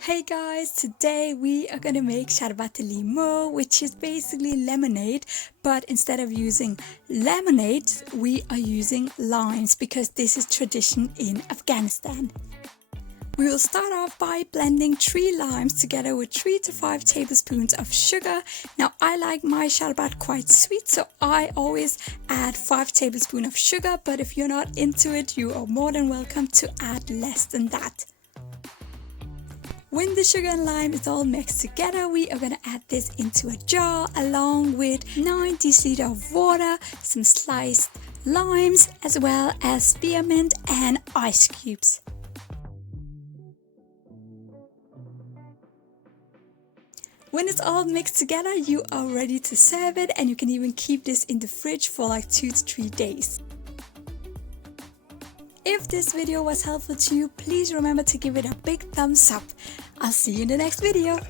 Hey guys, today we are gonna make Sharbat-e limao, which is basically lemonade, but instead of using lemonade, we are using limes because this is tradition in Afghanistan. We will start off by blending 3 limes together with 3 to 5 tablespoons of sugar. Now I like my sharbat quite sweet, so I always add 5 tablespoons of sugar, but if you're not into it, you are more than welcome to add less than that. When the sugar and lime is all mixed together, we are going to add this into a jar along with 9 deciliters of water, some sliced limes, as well as spearmint and ice cubes. When it's all mixed together, you are ready to serve it, and you can even keep this in the fridge for like 2 to 3 days. If this video was helpful to you, please remember to give it a big thumbs up. I'll see you in the next video.